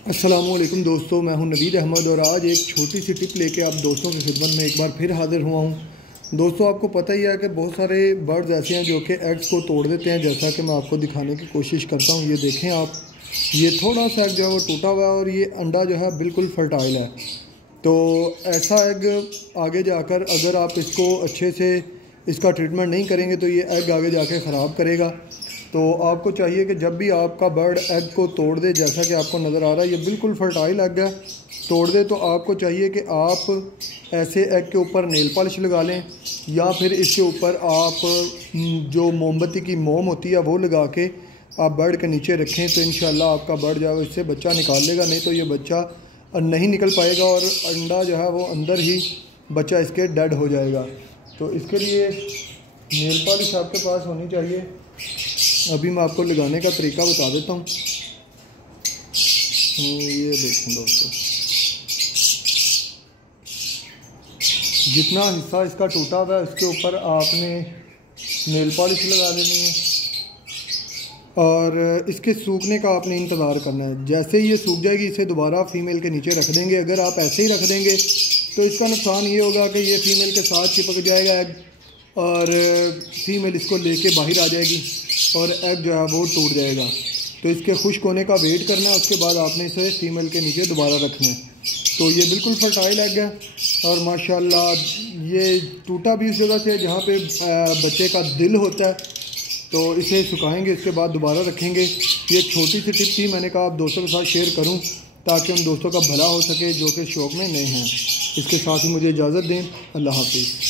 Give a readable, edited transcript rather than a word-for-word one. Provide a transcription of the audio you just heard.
अस्सलामुअलैकुम दोस्तों, मैं हूं नवीद अहमद और आज एक छोटी सी टिप लेके आप दोस्तों की खिदमत में एक बार फिर हाज़िर हुआ हूं। दोस्तों, आपको पता ही है कि बहुत सारे बर्ड्स ऐसे हैं जो कि एग्स को तोड़ देते हैं, जैसा कि मैं आपको दिखाने की कोशिश करता हूं। ये देखें आप, ये थोड़ा सा एग जो है वो टूटा हुआ है और ये अंडा जो है बिल्कुल फर्टाइल है। तो ऐसा एग आगे जाकर अगर आप इसको अच्छे से इसका ट्रीटमेंट नहीं करेंगे तो ये एग आगे जाके ख़राब करेगा। तो आपको चाहिए कि जब भी आपका बर्ड एग को तोड़ दे, जैसा कि आपको नज़र आ रहा है ये बिल्कुल फर्टाइल एग है, तोड़ दे, तो आपको चाहिए कि आप ऐसे एग के ऊपर नेल पॉलिश लगा लें या फिर इसके ऊपर आप जो मोमबत्ती की मोम होती है वो लगा के आप बर्ड के नीचे रखें। तो इंशाल्लाह आपका बर्ड जो है इससे बच्चा निकाल लेगा, नहीं तो ये बच्चा नहीं निकल पाएगा और अंडा जो है वो अंदर ही बच्चा इसके डेड हो जाएगा। तो इसके लिए नेल पॉलिश आपके पास होनी चाहिए। अभी मैं आपको लगाने का तरीका बता देता हूँ। ये देखें दोस्तों, जितना हिस्सा इसका टूटा हुआ है उसके ऊपर आपने नेल पॉलिश लगा देनी है और इसके सूखने का आपने इंतज़ार करना है। जैसे ही ये सूख जाएगी इसे दोबारा फीमेल के नीचे रख देंगे। अगर आप ऐसे ही रख देंगे तो इसका नुकसान ये होगा कि ये फीमेल के साथ चिपक जाएगा एग और फीमेल इसको लेके बाहर आ जाएगी और एग जो है वो टूट जाएगा। तो इसके खुश्क होने का वेट करना है, उसके बाद आपने इसे फीमेल के नीचे दोबारा रखना है। तो ये बिल्कुल फर्टाइल एग है और माशाल्लाह ये टूटा भी उस जगह से जहाँ पे बच्चे का दिल होता है। तो इसे सुखाएंगे, इसके बाद दोबारा रखेंगे। ये छोटी सी टिप थी, मैंने कहा आप दोस्तों के साथ शेयर करूं ताकि उन दोस्तों का भला हो सके जो कि शौक़ में नए हैं। इसके साथ ही मुझे इजाज़त दें। अल्लाह हाफिज़।